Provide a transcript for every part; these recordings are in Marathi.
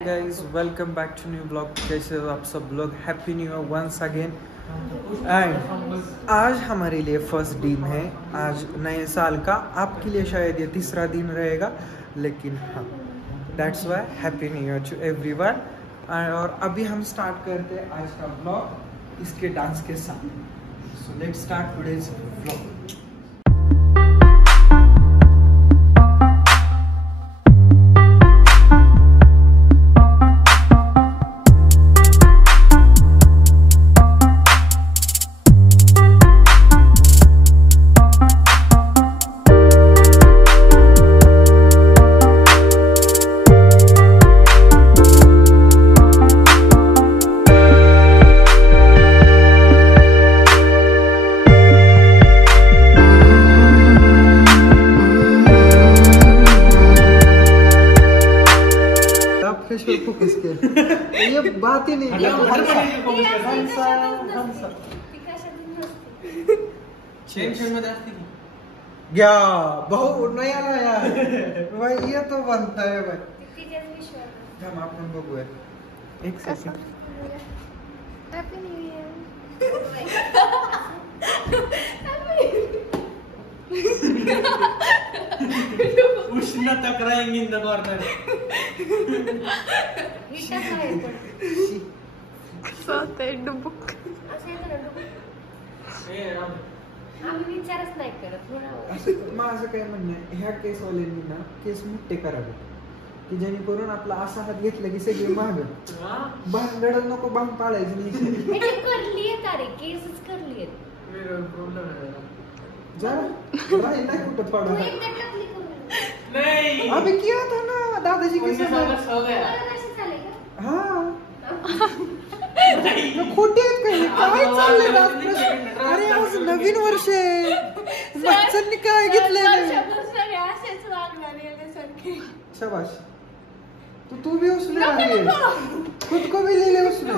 Guys welcome back to new blog. कैसे हो आप सब लोग? Happy new year once again. And आज हमारे लिए फर्स्ट दिन है, आज नए साल का। आपके लिए शायद ये तीसरा दिन रहेगा, लेकिन हाँ, that's why happy new year to everyone. और अभी हम स्टार्ट करते हैं आज का ब्लॉग इसके डांस के साथ। So let's start today's blog. ये बात ही नहीं गया भाऊ नाही आला यार भाई, ये तो बनता है भाई। हम आपण बघूया एक सेकंड। Happy new year. उष्णता crying in the corner. डुबुक आम्ही विचारच नाही करत. माझं काय म्हणणं आहे, ह्या केसवाल्यांनी ना केस मोठे करावे, की जेणेकरून आपला असा हात घेतला की सगळे माग भांगड नको, भांग पाळायचं नाही। करली आहे तारे, केसच करली आहेत. नहीं कुछ पड़ा है। नहीं अभी किया था ना दादाजी के साथ। हो गया। हाँ खोटे आहेत काही काय चाललंय रात्र? अरे आज नवीन वर्ष आहे, बच्चांनी काय घेतलंय? शाबाश, तू भी उसमें आ रही है, खुद को भी ले ले उसमें।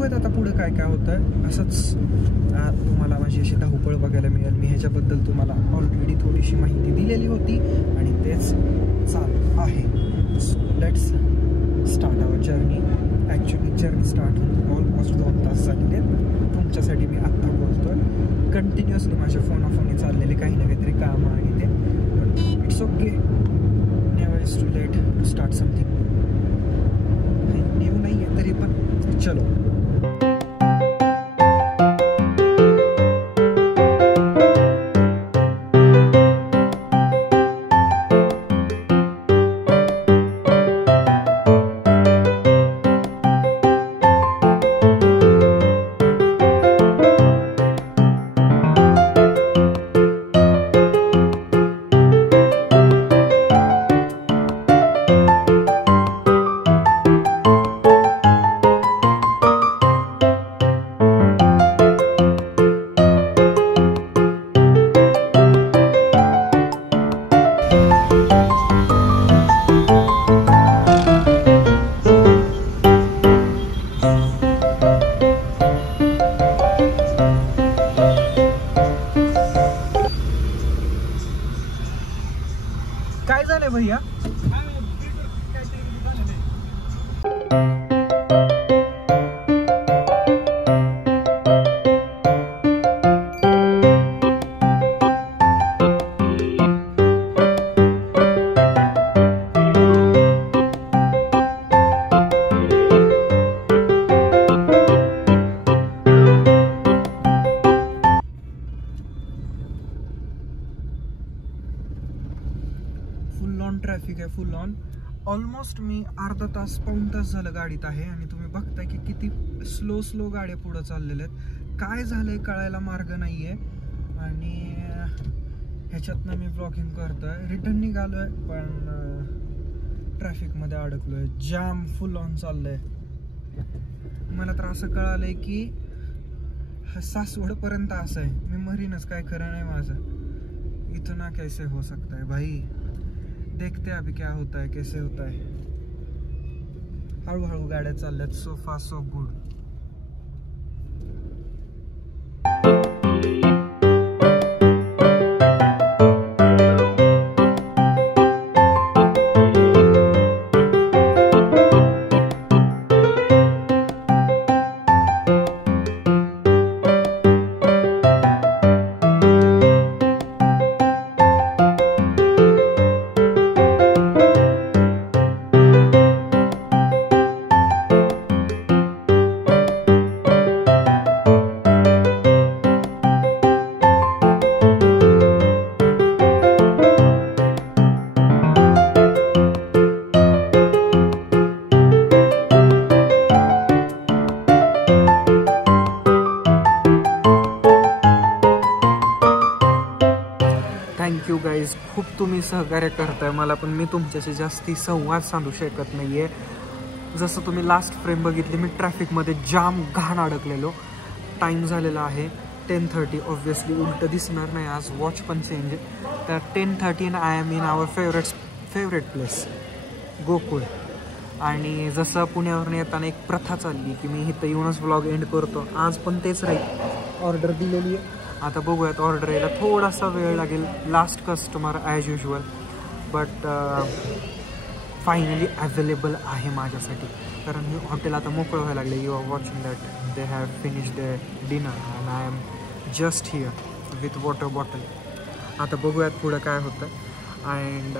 बघूयात आता पुढे काय काय होतं. असंच तुम्हाला माझी अशी धावपळ बघायला मिळेल. मी ह्याच्याबद्दल तुम्हाला ऑलरेडी थोडीशी माहिती दिलेली होती आणि तेच चालू आहे. Let's start our journey. Actually journey start होऊन ऑलमोस्ट 2 तास झालेले आहेत. तुमच्यासाठी मी आत्ता बोलतो आहे. कंटिन्युअसली माझ्या फोनाफोनी चाललेले काही ना काहीतरी कामं आणि ते, but it's okay. Never is too late to start something. New नाही आहे तरी पण चलो. काय झालंय भैया? फुल ऑन ट्रॅफिक आहे, फुल ऑन. ऑलमोस्ट मी अर्धा तास पाऊण तास झालं गाडीत आहे आणि तुम्ही बघताय की किती स्लो गाड्या पुढं चाललेल्या आहेत. काय झालंय कळायला मार्ग नाही आहे आणि ह्याच्यातनं मी ब्लॉगिंग करतोय. रिटर्न निघालोय पण ट्रॅफिकमध्ये अडकलोय. जाम फुल ऑन चाललंय. मला तर असं कळालंय की सासवडपर्यंत असं आहे. मी मरीनच, काय खरं नाही माझं. इतना कैसे हो सकता है भाई. देखते अभी क्या होता है, कैसे होता है. हळूहळू गाड्या चालल्यात. So fast so good. Thank you guys, खूप तुम्ही सहकार्य करताय मला, पण मी तुमच्याशी जास्ती संवाद साधू शकत नाही आहे. जसं तुम्ही लास्ट फ्रेम बघितली, मी ट्रॅफिकमध्ये जाम घाण अडकलेलो. टाईम झालेला आहे 10:30. ऑब्व्हियसली उलटं दिसणार नाही आज, वॉच पण चेंज आहे. तर 10:30 I am in our favourite place Gokul. आणि जसं पुण्यावरून येताना एक प्रथा चालली की मी इथं येऊनच व्लॉग एंड करतो, आज पण तेच राहील. ऑर्डर दिलेली आहे, आता बघूयात. ऑर्डर यायला थोडासा वेळ लागेल. Last customer as usual, but finally available आहे माझ्यासाठी. कारण मी हॉटेल आता मोकळं व्हायला लागले. You are watching that they have finish the dinner and I am just here with water bottle. आता बघूयात पुढं काय होतं. अँड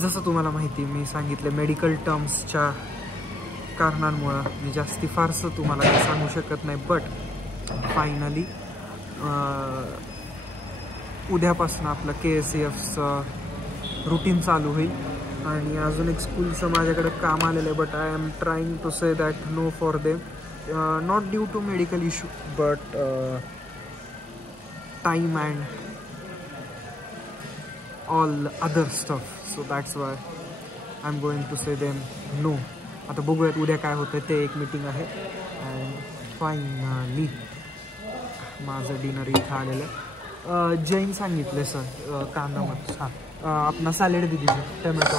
जसं तुम्हाला माहिती, मी सांगितलं मेडिकल टर्म्सच्या कारणांमुळं मी जास्ती फारसं तुम्हाला काही सांगू शकत नाही. बट फायनली उद्यापासून आपलं KSEFचं रुटीन चालू होईल. आणि अजून एक स्कूलचं माझ्याकडे काम आलेलं आहे, but I am trying to say that no for them, not due to medical issue but time and all other stuff. So that's why I am going to say them no. आता बघूयात उद्या काय होतं. ते एक मीटिंग आहे. अँड फायनली माझं डिनर इथं आलेलं आहे. जैन सांगितलं सर, कांदा मत. हां अपना सैलेड दे दीजिए, टमाटो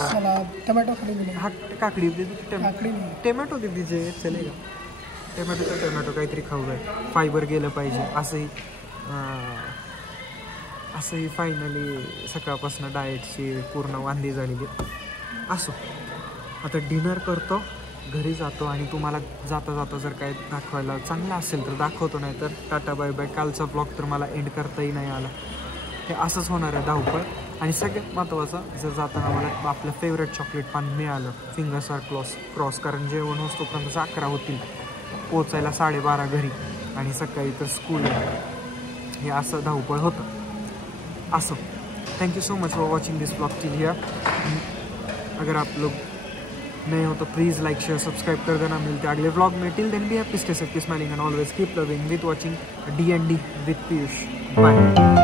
टमाटो खाली मिलेगा, हाँ काकड़ी दे दीजिए, काकड़ी नहीं. टोमॅटो दे दीजिए चलेगा. टोमॅटो काहीतरी खाऊ आहे, फायबर गेलं पाहिजे. असंही फायनली सकाळपासून डाएटची पूर्ण वांदी झालेली. असो आता डिनर करतो, घरी जातो आणि तुम्हाला जाता जाता जर काय दाखवायला चांगलं असेल तर दाखवतो, नाही तर टाटा बाय बाय. कालचा ब्लॉग तर मला एंड करताही नाही आला. हे असंच होणार आहे धावपळ. आणि सगळ्यात महत्त्वाचं, जर जाताना मला आपलं फेवरेट चॉकलेट पान मिळालं, फिंगर्स आर क्रॉस, कारण जेवण होतोपर्यंत 11 होतील, पोचायला 12:30 घरी, आणि सकाळी तर स्कूल आहे. हे असं धावपळ होतं. असो, thank you so much for watching this blog till here. अगर आप लोग नए हो तो प्लीज़ लाइक शेयर सब्सक्राइब कर देना. मिलते हैं अगले व्लॉग में. Till then be happy, stay safe, smiling and always keep loving with watching D&D with Piyush. Bye.